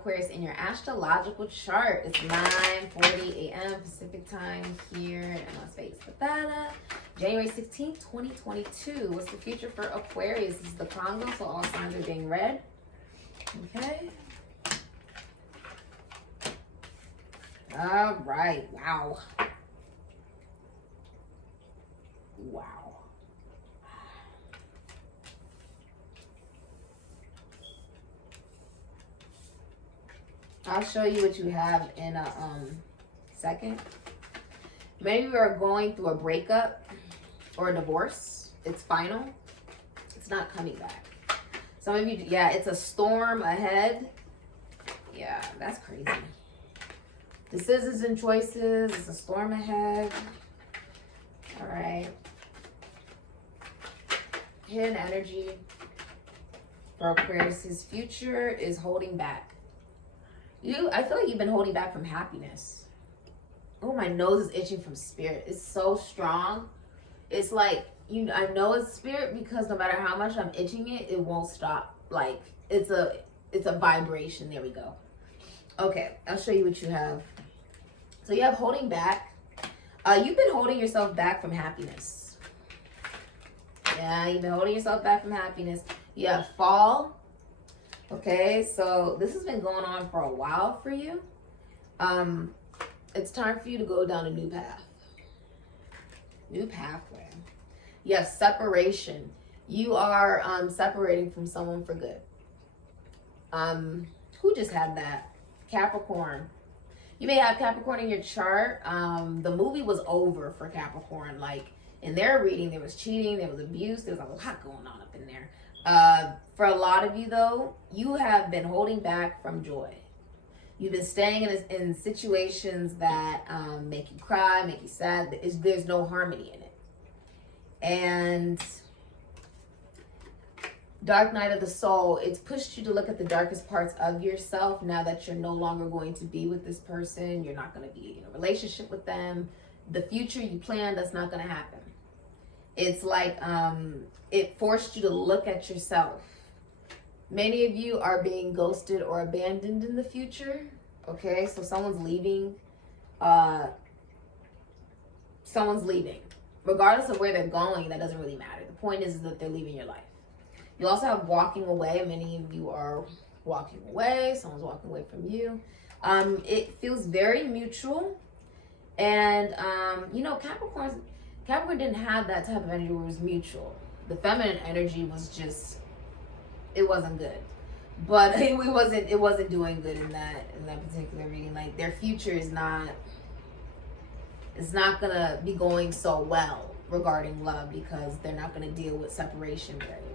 Aquarius in your astrological chart. It's 9:40 a.m. Pacific time here in Las Vegas, Nevada. January 16th, 2022. What's the future for Aquarius? This is the Congo, so all signs are being read. Okay. All right. Wow. Wow. I'll show you what you have in a second. Many of you are going through a breakup or a divorce. It's final. It's not coming back. Some of you, yeah, it's a storm ahead. Yeah, that's crazy. Decisions and choices. It's a storm ahead. All right. Hidden energy for Aquarius. His future is holding back. I feel like you've been holding back from happiness. Oh, my nose is itching from spirit. It's so strong. It's like, I know it's spirit because no matter how much I'm itching it, it won't stop. Like, it's a vibration. There we go. Okay, I'll show you what you have. So you have holding back. You've been holding yourself back from happiness. Yeah, you've been holding yourself back from happiness. You have fall. Okay, so this has been going on for a while for you. It's time for you to go down a new path. New pathway. You have separation. You are separating from someone for good. Who just had that? Capricorn. You may have Capricorn in your chart. The movie was over for Capricorn. Like, in their reading, there was cheating, there was abuse, there was a lot going on up in there. For a lot of you, though, you have been holding back from joy. You've been staying in situations that make you cry, make you sad. There's no harmony in it. And Dark Night of the Soul, it's pushed you to look at the darkest parts of yourself now that you're no longer going to be with this person. You're not going to be in a relationship with them. The future you planned, that's not going to happen. It's like it forced you to look at yourself. Many of you are being ghosted or abandoned in the future. Okay, so someone's leaving. Someone's leaving. Regardless of where they're going, that doesn't really matter. The point is that they're leaving your life. You also have walking away. Many of you are walking away. Someone's walking away from you. It feels very mutual. And, Capricorn didn't have that type of energy where it was mutual. The feminine energy was just, it wasn't good. But it wasn't doing good in that particular reading. Like, their future is not gonna be going so well regarding love because they're not gonna deal with separation very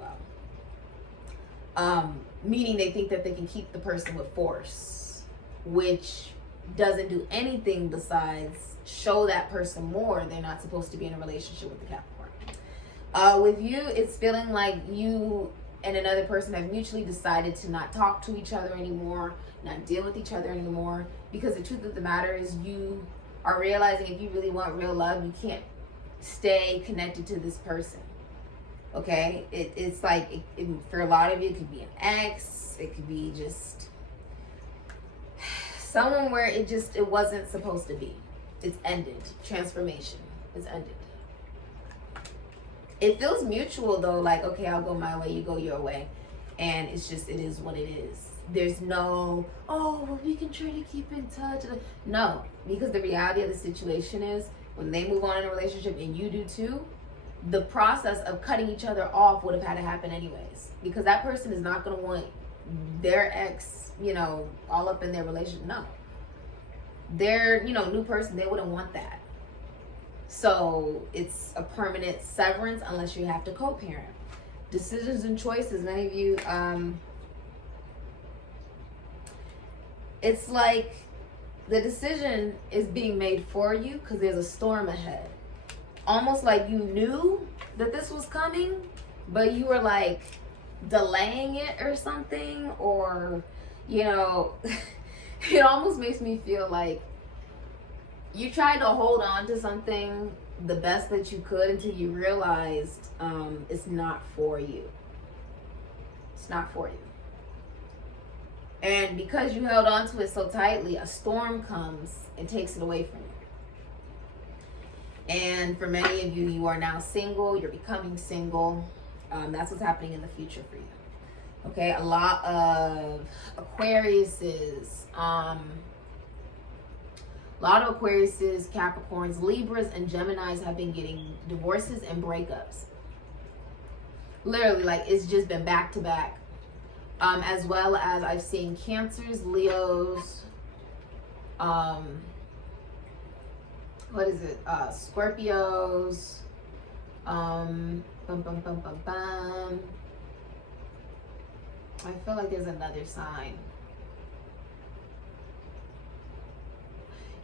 well. Meaning they think that they can keep the person with force, which doesn't do anything besides show that person more they're not supposed to be in a relationship with the Capricorn. With you, it's feeling like you and another person have mutually decided to not talk to each other anymore, not deal with each other anymore, because the truth of the matter is you are realizing if you really want real love, you can't stay connected to this person. Okay? It's like, for a lot of you, it could be an ex, it could be just someone where it wasn't supposed to be. It's ended. Transformation. It's ended. It feels mutual though, like, okay, I'll go my way, you go your way. And it's just, it is what it is. There's no, oh, well, we can try to keep in touch. No, because the reality of the situation is when they move on in a relationship and you do too, the process of cutting each other off would have had to happen anyways. Because that person is not going to want their ex, all up in their relationship. No. Their, new person, they wouldn't want that. So it's a permanent severance unless you have to co-parent. Decisions and choices, many of you, it's like the decision is being made for you because there's a storm ahead. Almost like you knew that this was coming, but you were like delaying it or something, or, it almost makes me feel like you tried to hold on to something the best that you could until you realized it's not for you. It's not for you. And because you held on to it so tightly, a storm comes and takes it away from you. And for many of you, you are now single. You're becoming single. That's what's happening in the future for you. Okay, a lot of Aquariuses, Capricorns, Libras, and Geminis have been getting divorces and breakups. Literally, like, it's just been back to back. As well as I've seen Cancers, Leos, Scorpios, I feel like there's another sign.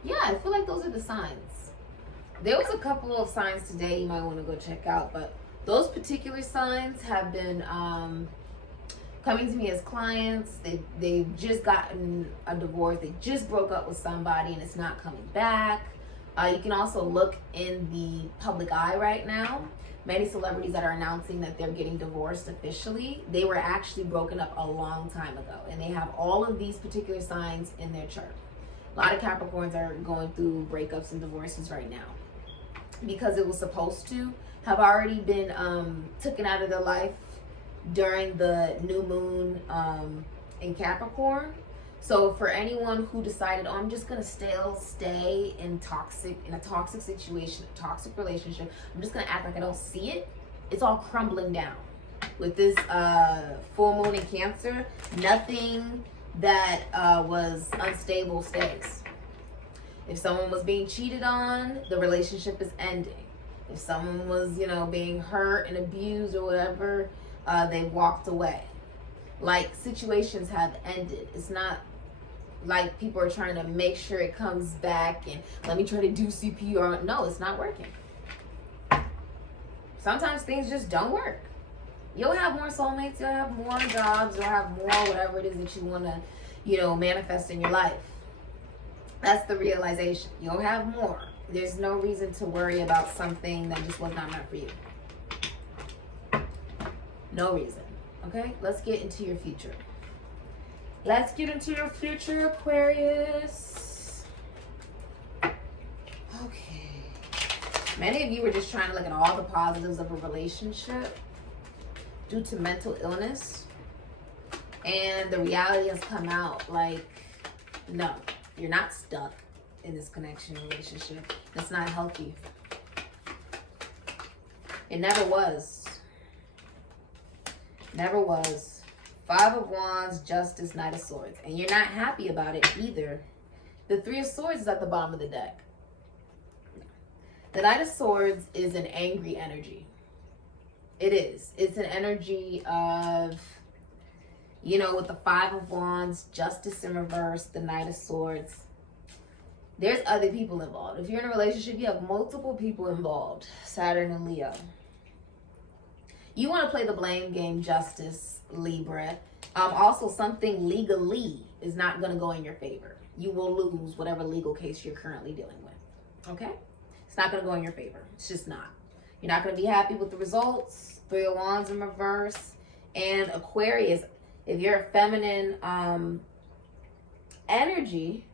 Yeah, I feel like those are the signs. There was a couple of signs today you might want to go check out, but those particular signs have been coming to me as clients. They've just gotten a divorce. They just broke up with somebody and it's not coming back. You can also look in the public eye right now. Many celebrities that are announcing that they're getting divorced officially, they were actually broken up a long time ago. And they have all of these particular signs in their chart. A lot of Capricorns are going through breakups and divorces right now because it was supposed to have already been taken out of their life during the new moon in Capricorn. So for anyone who decided, oh, I'm just gonna stay in a toxic situation, a toxic relationship, I'm just gonna act like I don't see it, it's all crumbling down. With this full moon in Cancer, nothing that was unstable stays. If someone was being cheated on, the relationship is ending. If someone was, being hurt and abused or whatever, they walked away. Like, situations have ended. It's not like people are trying to make sure it comes back and let me try to do CPR. No, it's not working. Sometimes things just don't work. You'll have more soulmates, you'll have more jobs, you'll have more whatever it is that you want to, manifest in your life. That's the realization. You'll have more. There's no reason to worry about something that just was not meant for you. No reason. Okay, let's get into your future. Let's get into your future, Aquarius. Okay. Many of you were just trying to look at all the positives of a relationship due to mental illness. And the reality has come out like, no, you're not stuck in this connection relationship. That's not healthy. It never was. Never was. 5 of Wands, Justice, Knight of Swords. And you're not happy about it either. The 3 of Swords is at the bottom of the deck. The Knight of Swords is an angry energy. It is. It's an energy of, with the 5 of Wands, Justice in reverse, the Knight of Swords. There's other people involved. If you're in a relationship, you have multiple people involved. Saturn and Leo. You want to play the blame game, Justice, Libra. Also, something legally is not going to go in your favor. You will lose whatever legal case you're currently dealing with. Okay? It's not going to go in your favor. It's just not. You're not going to be happy with the results. 3 of Wands in reverse. And Aquarius, if you're a feminine energy,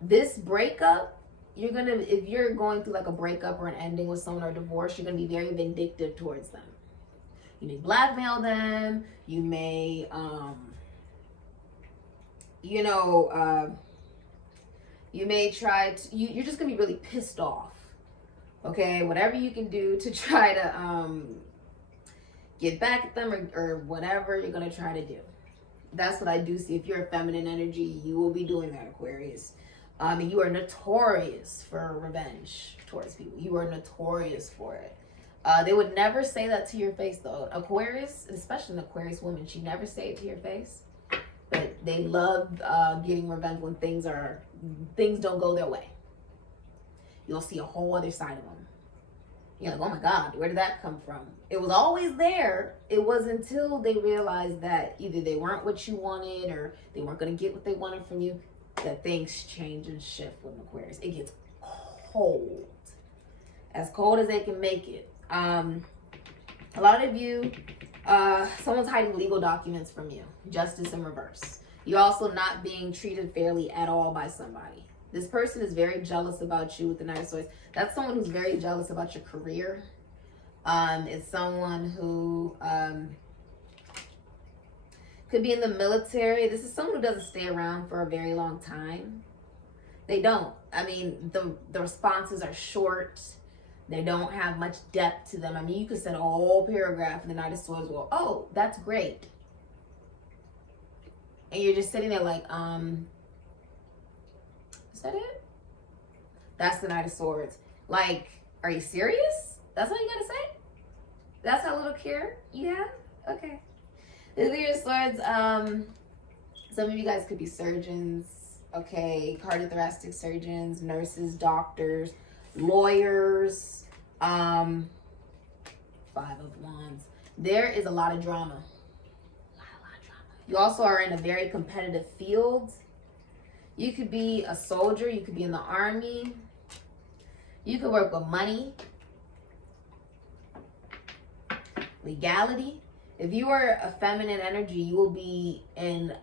this breakup, if you're going through like a breakup or an ending with someone or a divorce, you're going to be very vindictive towards them. You may blackmail them. You may, you may try to, you're just going to be really pissed off. Okay? Whatever you can do to try to get back at them or whatever you're going to try to do. That's what I do see. If you're a feminine energy, you will be doing that, Aquarius. You are notorious for revenge towards people. You are notorious for it. They would never say that to your face, though. Aquarius, especially an Aquarius woman, she never say it to your face. But they love getting revenge when things don't go their way. You'll see a whole other side of them. You're like, oh my God, where did that come from? It was always there. It was until they realized that either they weren't what you wanted or they weren't going to get what they wanted from you, that things change and shift with an Aquarius. It gets cold. As cold as they can make it. A lot of you Someone's hiding legal documents from you. Justice in reverse. You're also not being treated fairly at all by somebody. This person is very jealous about you with the Knight of Swords. That's someone who's very jealous about your career. It's someone who could be in the military. This is someone who doesn't stay around for a very long time. They don't. I mean, the responses are short. They don't have much depth to them. I mean, you could send a whole paragraph and the Knight of Swords will, oh, that's great. And you're just sitting there like, is that it? That's the Knight of Swords. Like, are you serious? That's all you gotta say? That's how little care you have? Okay. The Three of Swords, some of you guys could be surgeons, okay, cardiothoracic surgeons, nurses, doctors, lawyers, 5 of Wands. There is a lot of drama. A lot of drama. You also are in a very competitive field. You could be a soldier. You could be in the army. You could work with money. Legality. If you are a feminine energy, you will be in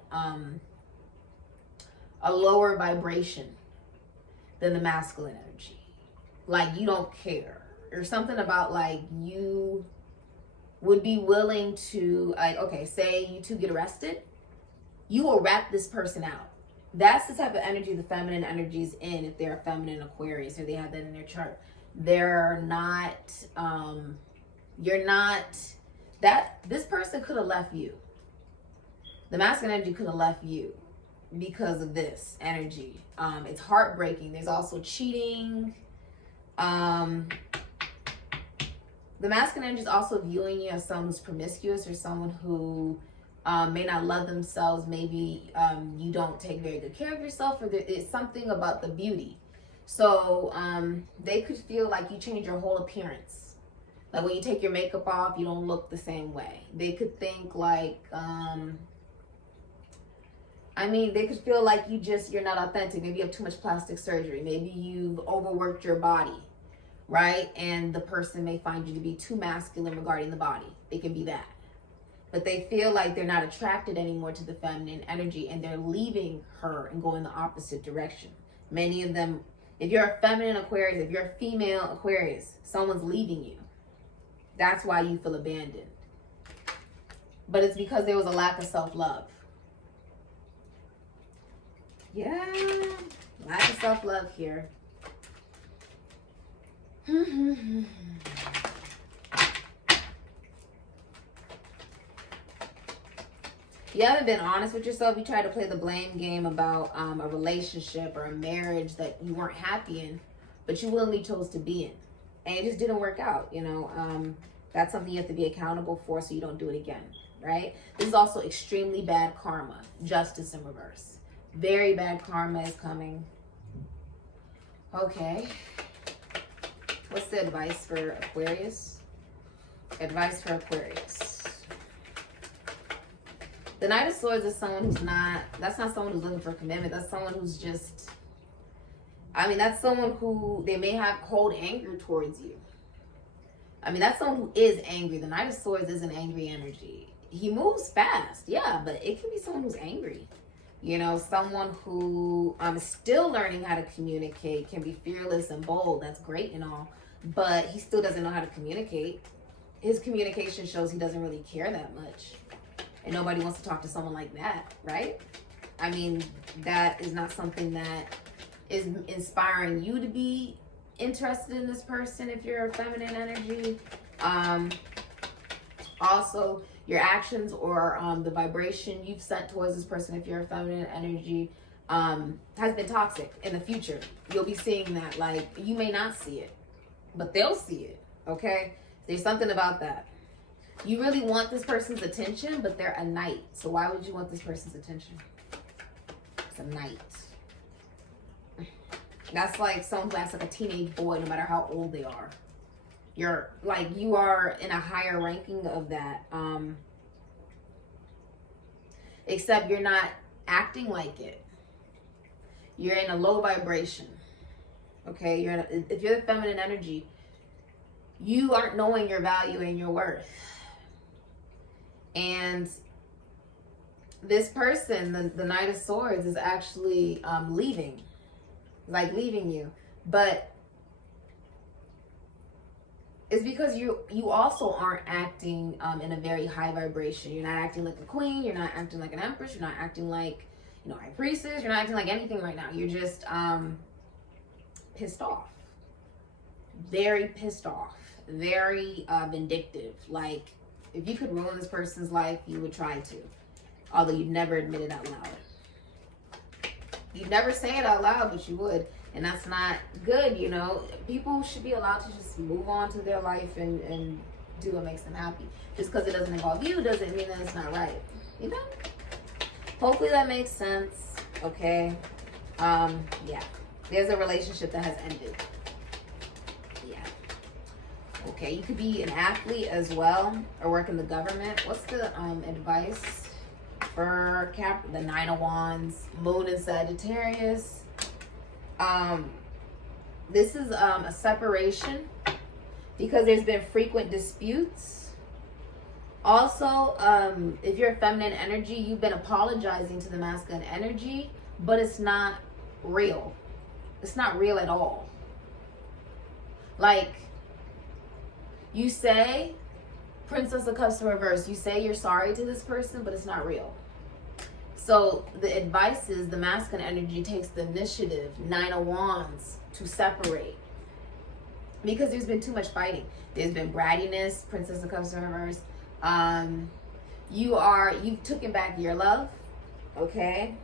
a lower vibration than the masculine energy. Like, you don't care. Or something about, like, you would be willing to, like, okay, say you two get arrested. You will rat this person out. That's the type of energy the feminine energy is in if they're a feminine Aquarius or they have that in their chart. They're not, you're not, this person could have left you. The masculine energy could have left you because of this energy. It's heartbreaking. There's also cheating. The masculine energy is also viewing you as someone who's promiscuous or someone who may not love themselves. Maybe you don't take very good care of yourself, or it's something about the beauty. So they could feel like you change your whole appearance. Like when you take your makeup off, you don't look the same way. They could think like, I mean, they could feel like you're not authentic. Maybe you have too much plastic surgery. Maybe you've overworked your body, right? And the person may find you to be too masculine regarding the body. It can be that. But they feel like they're not attracted anymore to the feminine energy and they're leaving her and going the opposite direction. Many of them, if you're a feminine Aquarius, if you're a female Aquarius, someone's leaving you. That's why you feel abandoned. But it's because there was a lack of self-love. Yeah, lack of self-love here. You haven't been honest with yourself. You tried to play the blame game about a relationship or a marriage that you weren't happy in, but you willingly chose to be in. And it just didn't work out, you know. That's something you have to be accountable for so you don't do it again, right? This is also extremely bad karma. Justice in reverse. Very bad karma is coming. Okay. What's the advice for Aquarius? Advice for Aquarius. The Knight of Swords is someone who's that's not someone who's looking for commitment. That's someone who's just, I mean, that's someone who they may hold anger towards you. I mean, that's someone who is angry. The Knight of Swords is an angry energy. He moves fast, yeah, but it can be someone who's angry. You know, someone who is still learning how to communicate, can be fearless and bold. That's great and all, but he still doesn't know how to communicate. His communication shows he doesn't really care that much. And nobody wants to talk to someone like that, right? I mean, that is not something that is inspiring you to be interested in this person if you're a feminine energy. Also, your actions or the vibration you've sent towards this person if you're a feminine energy has been toxic. In the future, you'll be seeing that. Like, you may not see it, but they'll see it, okay? There's something about that. You really want this person's attention, but they're a knight. So why would you want this person's attention? It's a knight. That's like someone who acts like a teenage boy, no matter how old they are. You're like, you are in a higher ranking of that. Except you're not acting like it. You're in a low vibration. Okay, if you're the feminine energy, you aren't knowing your value and your worth. And this person, the Knight of Swords, is actually leaving. Like leaving you. But it's because you also aren't acting in a very high vibration. You're not acting like a queen. You're not acting like an empress. You're not acting like, you know, high priestess. You're not acting like anything right now. You're just pissed off. Very pissed off. Very vindictive. Like, if you could ruin this person's life, you would try to. Although you'd never admit it out loud. You'd never say it out loud, but you would. And that's not good, you know. People should be allowed to just move on to their life and do what makes them happy. Just because it doesn't involve you doesn't mean that it's not right. You know? Hopefully that makes sense. Okay. Yeah. There's a relationship that has ended. Yeah. Okay, you could be an athlete as well or work in the government. What's the advice for the Nine of Wands, Moon in Sagittarius? This is a separation because there's been frequent disputes. Also, if you're a feminine energy, you've been apologizing to the masculine energy, but it's not real. It's not real at all. Like, you say, Princess of Cups in reverse, you say you're sorry to this person, but it's not real. So the advice is the masculine energy takes the initiative, Nine of Wands, to separate. Because there's been too much fighting. There's been brattiness, Princess of Cups in reverse. You've taken back your love, okay?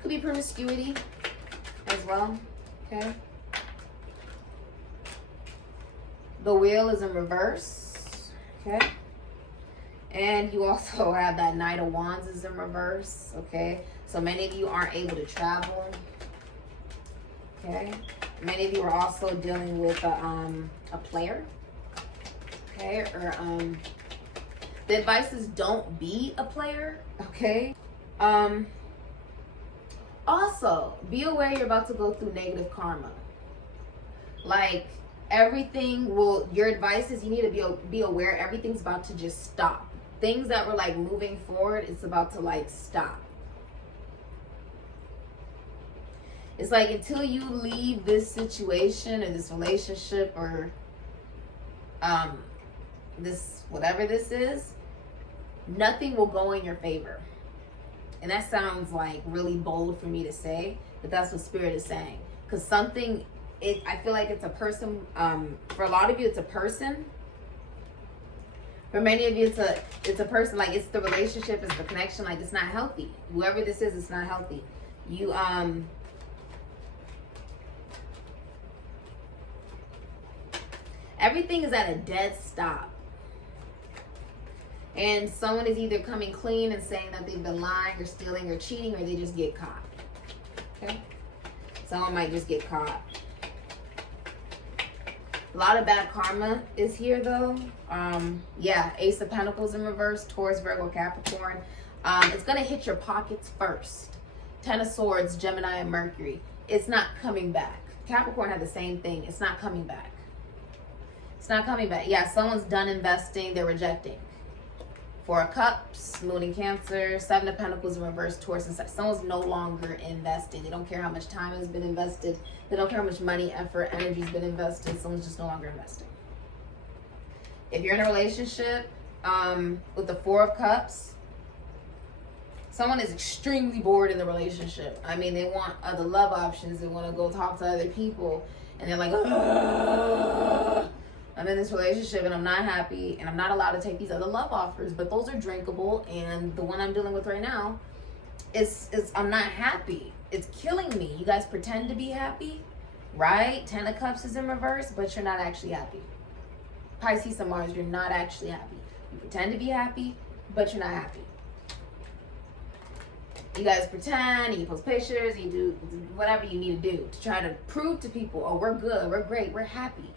Could be promiscuity as well, okay? The Wheel is in reverse, okay? And you also have that Knight of Wands is in reverse, okay? So many of you aren't able to travel, okay? Many of you are also dealing with a player, okay? Or the advice is don't be a player, okay? Also, be aware you're about to go through negative karma. Like, your advice is you need to be aware everything's about to just stop. Things that were like moving forward, it's about to like stop. It's like until you leave this situation or this relationship or this, whatever this is, nothing will go in your favor. And that sounds like really bold for me to say, but that's what Spirit is saying. Because I feel like it's a person, for a lot of you it's a person. For many of you it's a person, like it's the relationship, it's the connection, like it's not healthy. Whoever this is, it's not healthy. You everything is at a dead stop. And someone is either coming clean and saying that they've been lying or stealing or cheating, or they just get caught. Okay? Someone might just get caught. A lot of bad karma is here though. Yeah, Ace of Pentacles in reverse, Taurus, Virgo, Capricorn. It's gonna hit your pockets first. Ten of Swords, Gemini and Mercury. It's not coming back. Capricorn had the same thing. It's not coming back. It's not coming back. Yeah, someone's done investing, they're rejecting. Four of Cups, Moon in Cancer, Seven of Pentacles in reverse, Taurus and Sagittarius. Someone's no longer investing. They don't care how much time has been invested. They don't care how much money, effort, energy has been invested. Someone's just no longer investing. If you're in a relationship with the Four of Cups, someone is extremely bored in the relationship. I mean, they want other love options. They want to go talk to other people. And they're like, ugh. I'm in this relationship and I'm not happy and I'm not allowed to take these other love offers, but those are drinkable, and the one I'm dealing with right now is I'm not happy. It's killing me. You guys pretend to be happy, right? Ten of Cups is in reverse, but you're not actually happy. Pisces and Mars, you're not actually happy. You pretend to be happy, but you're not happy. You guys pretend, you post pictures, you do whatever you need to do to try to prove to people, oh, we're good, we're great, we're happy.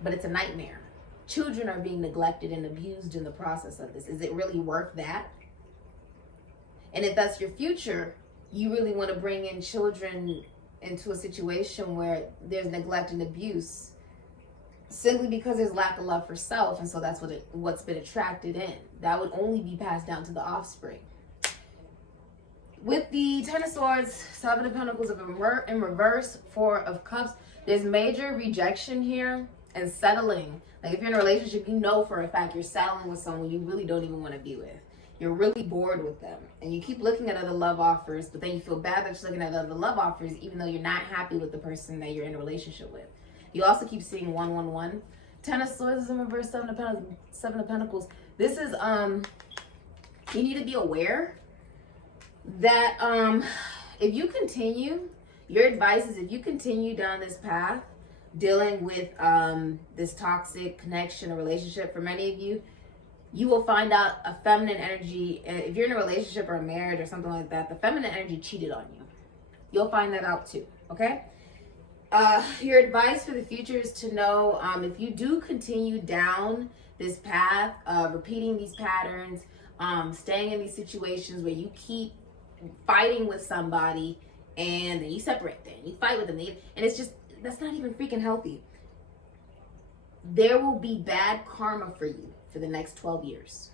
But it's a nightmare. Children are being neglected and abused in the process of this. Is it really worth that? And if that's your future, you really want to bring in children into a situation where there's neglect and abuse. simply because there's lack of love for self, and so that's what's been attracted in. That would only be passed down to the offspring. With the Ten of Swords, Seven of Pentacles in reverse, Four of Cups, there's major rejection here and settling. Like if you're in a relationship, you know for a fact you're settling with someone you really don't even want to be with. You're really bored with them. And you keep looking at other love offers, but then you feel bad that you're looking at other love offers even though you're not happy with the person that you're in a relationship with. You also keep seeing 111. Ten of Swords is in reverse, Seven of Pentacles. This is, you need to be aware that if you continue, your advice is if you continue down this path, dealing with this toxic connection or relationship, for many of you, you will find out a feminine energy. If you're in a relationship or a marriage or something like that, the feminine energy cheated on you. You'll find that out too, okay? Your advice for the future is to know if you do continue down this path of repeating these patterns, staying in these situations where you keep fighting with somebody and then you separate them, you fight with them, and it's just, that's not even freaking healthy. There will be bad karma for you for the next 12 years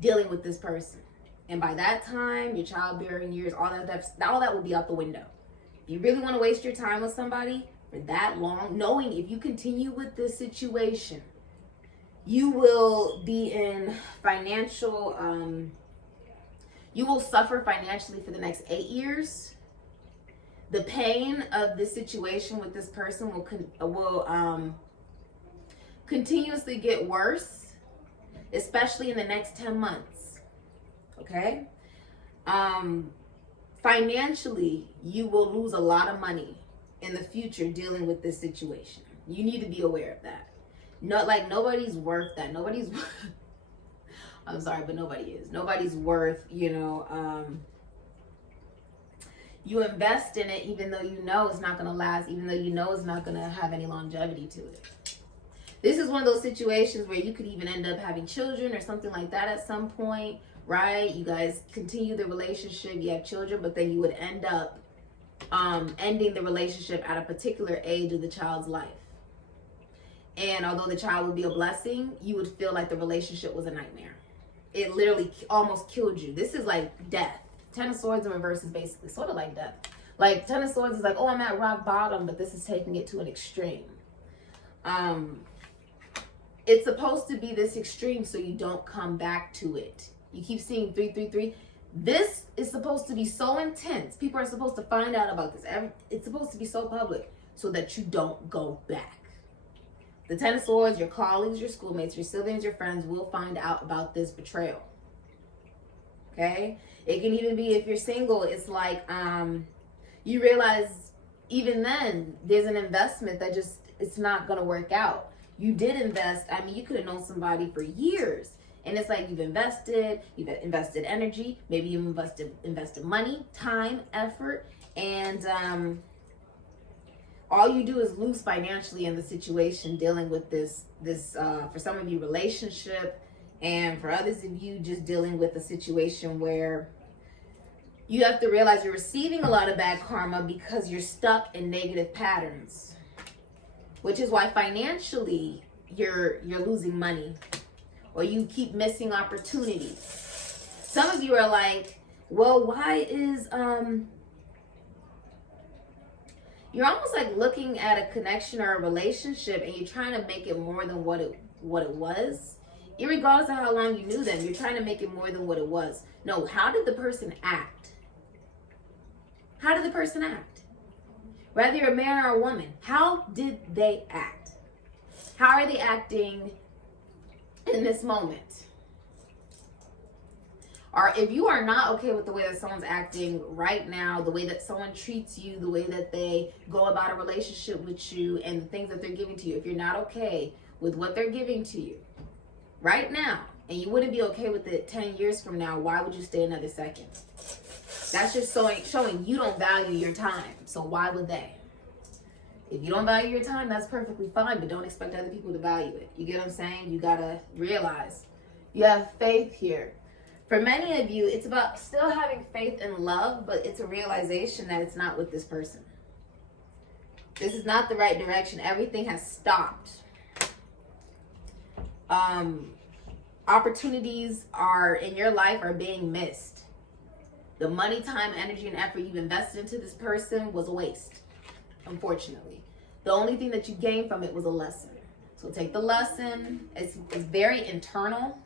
dealing with this person. And by that time, your childbearing years, all that will be out the window. If you really want to waste your time with somebody for that long, knowing if you continue with this situation, you will be in financial, you will suffer financially for the next 8 years. The pain of this situation with this person will continuously get worse, especially in the next 10 months, okay? Financially, you will lose a lot of money in the future dealing with this situation. You need to be aware of that. Not like nobody's worth that. Nobody's, I'm sorry, but nobody is. Nobody's worth, you know, you invest in it even though you know it's not going to last, even though you know it's not going to have any longevity to it. This is one of those situations where you could even end up having children or something like that at some point, right? You guys continue the relationship, you have children, but then you would end up ending the relationship at a particular age of the child's life. And although the child would be a blessing, you would feel like the relationship was a nightmare. It literally almost killed you. This is like death. Ten of Swords in reverse is basically sort of like death. Like Ten of Swords is like, oh, I'm at rock bottom, but this is taking it to an extreme. It's supposed to be this extreme so you don't come back to it. You keep seeing 333. This is supposed to be so intense. People are supposed to find out about this. It's supposed to be so public so that you don't go back. The Ten of Swords, your colleagues, your schoolmates, your siblings, your friends will find out about this betrayal. Okay? It can even be if you're single, it's like you realize even then there's an investment that just, it's not going to work out. You did invest. I mean, you could have known somebody for years. And it's like you've invested energy, maybe you've invested money, time, effort, and all you do is lose financially in the situation dealing with this for some of you, relationship, and for others of you, just dealing with a situation where you have to realize you're receiving a lot of bad karma because you're stuck in negative patterns, which is why financially you're losing money, or you keep missing opportunities. Some of you are like, well, why is you're almost like looking at a connection or a relationship and you're trying to make it more than what it was. Irregardless of how long you knew them, you're trying to make it more than what it was. No, how did the person act? How did the person act? Whether you're a man or a woman, how did they act? How are they acting in this moment? Or if you are not okay with the way that someone's acting right now, the way that someone treats you, the way that they go about a relationship with you, and the things that they're giving to you, if you're not okay with what they're giving to you right now, and you wouldn't be okay with it 10 years from now, why would you stay another second? That's just showing you don't value your time. So why would they? If you don't value your time, that's perfectly fine, but don't expect other people to value it. You get what I'm saying? You gotta realize you have faith here. For many of you, it's about still having faith and love, but it's a realization that it's not with this person. This is not the right direction. Everything has stopped. Opportunities are in your life are being missed. The money, time, energy, and effort you've invested into this person was a waste, unfortunately. The only thing that you gained from it was a lesson. So take the lesson. It's very internal.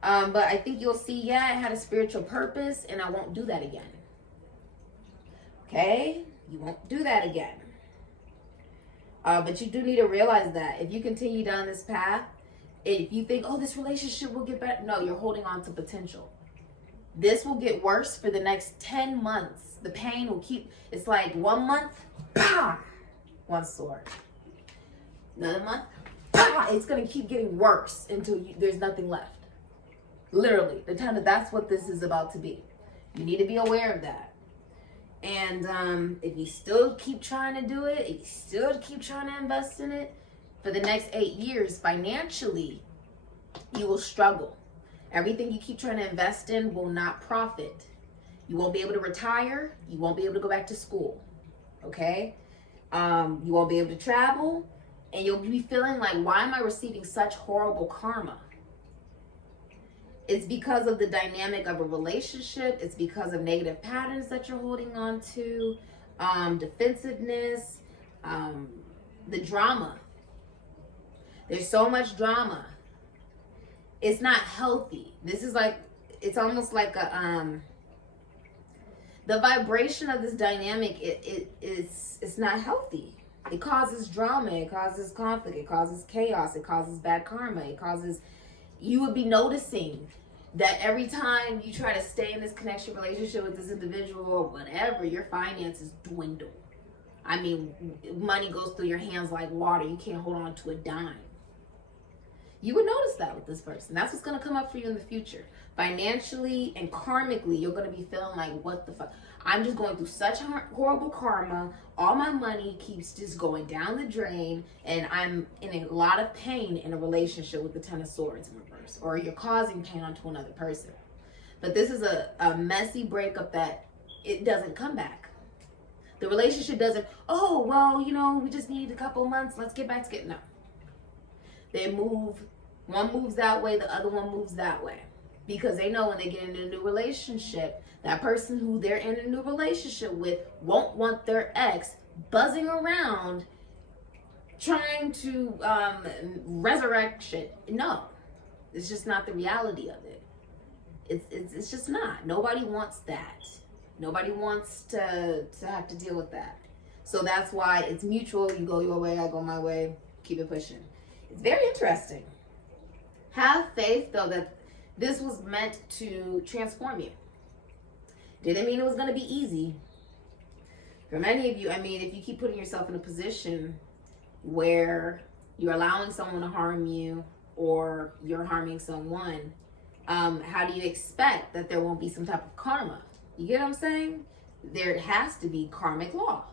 But I think you'll see, yeah, it had a spiritual purpose, and I won't do that again. Okay? You won't do that again. But you do need to realize that if you continue down this path, if you think, oh, this relationship will get better, no, you're holding on to potential. This will get worse for the next 10 months. The pain will keep, it's like 1 month, bah, one sword. Another month, bah, it's going to keep getting worse until there's nothing left. Literally, that's what this is about to be. You need to be aware of that. And if you still keep trying to do it, if you still keep trying to invest in it, for the next 8 years, financially, you will struggle. Everything you keep trying to invest in will not profit. You won't be able to retire. You won't be able to go back to school. Okay? You won't be able to travel. And you'll be feeling like, why am I receiving such horrible karma? It's because of the dynamic of a relationship. It's because of negative patterns that you're holding on to. Defensiveness. The drama. There's so much drama. It's not healthy. This is like, it's almost like a, the vibration of this dynamic, it's not healthy. It causes drama, it causes conflict, it causes chaos, it causes bad karma, it causes, you would be noticing that every time you try to stay in this connection relationship with this individual or whatever, your finances dwindle. I mean, money goes through your hands like water. You can't hold on to a dime. You would notice that with this person. That's what's going to come up for you in the future. Financially and karmically, you're going to be feeling like, what the fuck? I'm just going through such horrible karma. All my money keeps just going down the drain. And I'm in a lot of pain in a relationship with the Ten of Swords in reverse. Or you're causing pain onto another person. But this is a messy breakup that it doesn't come back. The relationship doesn't, oh, well, you know, we just need a couple months. Let's get back together. No. They move. One moves that way, the other one moves that way. Because they know when they get in a new relationship, that person who they're in a new relationship with won't want their ex buzzing around trying to resurrect shit. No, it's just not the reality of it. It's just not. Nobody wants that. Nobody wants to have to deal with that. So that's why it's mutual. You go your way, I go my way. Keep it pushing. It's very interesting. Have faith, though, that this was meant to transform you. Didn't mean it was going to be easy. For many of you, I mean, if you keep putting yourself in a position where you're allowing someone to harm you or you're harming someone, how do you expect that there won't be some type of karma? You get what I'm saying? There has to be karmic law.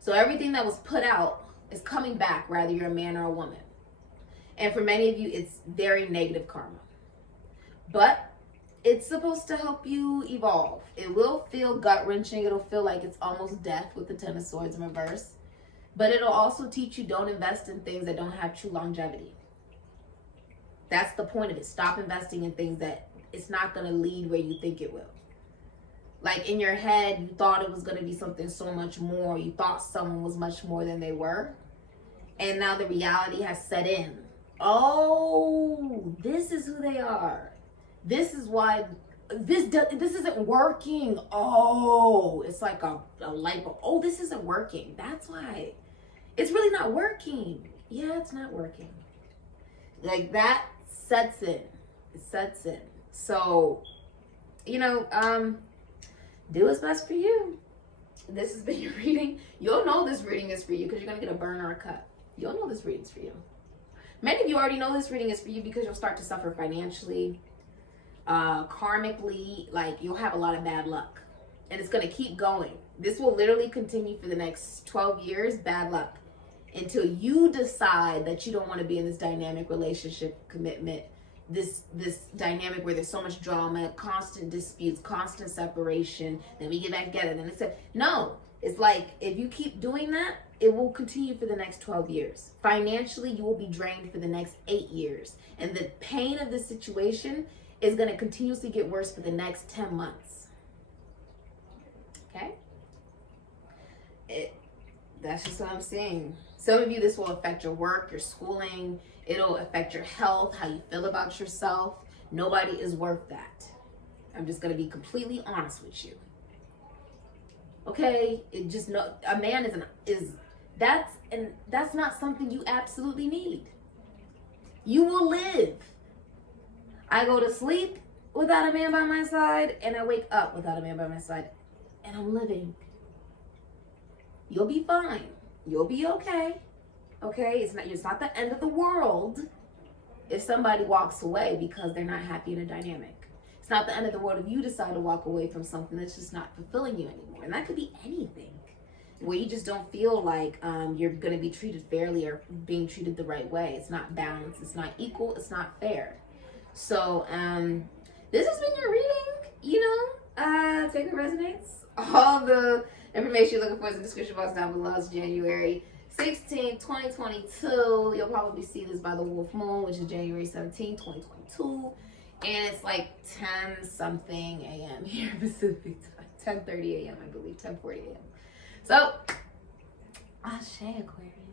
So everything that was put out is coming back, whether you're a man or a woman. And for many of you, it's very negative karma. But it's supposed to help you evolve. It will feel gut-wrenching. It'll feel like it's almost death with the Ten of Swords in reverse. But it'll also teach you don't invest in things that don't have true longevity. That's the point of it. Stop investing in things that it's not going to lead where you think it will. Like in your head, you thought it was going to be something so much more. You thought someone was much more than they were. And now the reality has set in. Oh, this is who they are. This is why this isn't working. Oh, it's like a light bulb. Oh, this isn't working. That's why. It's really not working. Yeah, it's not working. Like that sets in. It sets in. So, you know, do what's best for you. This has been your reading. You'll know this reading is for you because you're going to get a burn or a cut. You'll know this reading's for you. Many of you already know this reading is for you because you'll start to suffer financially, karmically, like you'll have a lot of bad luck. And it's going to keep going. This will literally continue for the next 12 years, bad luck, until you decide that you don't want to be in this dynamic relationship commitment, this dynamic where there's so much drama, constant disputes, constant separation, then we get back together. Then it's no, It's like, if you keep doing that, it will continue for the next 12 years. Financially, you will be drained for the next 8 years. And the pain of the situation is going to continuously get worse for the next 10 months. Okay? That's just what I'm saying. Some of you, this will affect your work, your schooling. It'll affect your health, how you feel about yourself. Nobody is worth that. I'm just going to be completely honest with you. Okay? It just, no, a man that's not something you absolutely need. You will live. I go to sleep without a man by my side, and I wake up without a man by my side, and I'm living. You'll be fine. You'll be okay. Okay? It's not the end of the world if somebody walks away because they're not happy in a dynamic. It's not the end of the world if you decide to walk away from something that's just not fulfilling you anymore. And that could be anything, where you just don't feel like you're going to be treated fairly or being treated the right way. It's not balanced. It's not equal. It's not fair. So this has been your reading. Take what resonates. All the information you're looking for is in the description box down below. It's January 16, 2022. You'll probably see this by the Wolf Moon, which is January 17, 2022. And it's like 10 something a.m. here Pacific time. 10:30 a.m. I believe. 10:40 a.m. So, Ashe, Aquarius.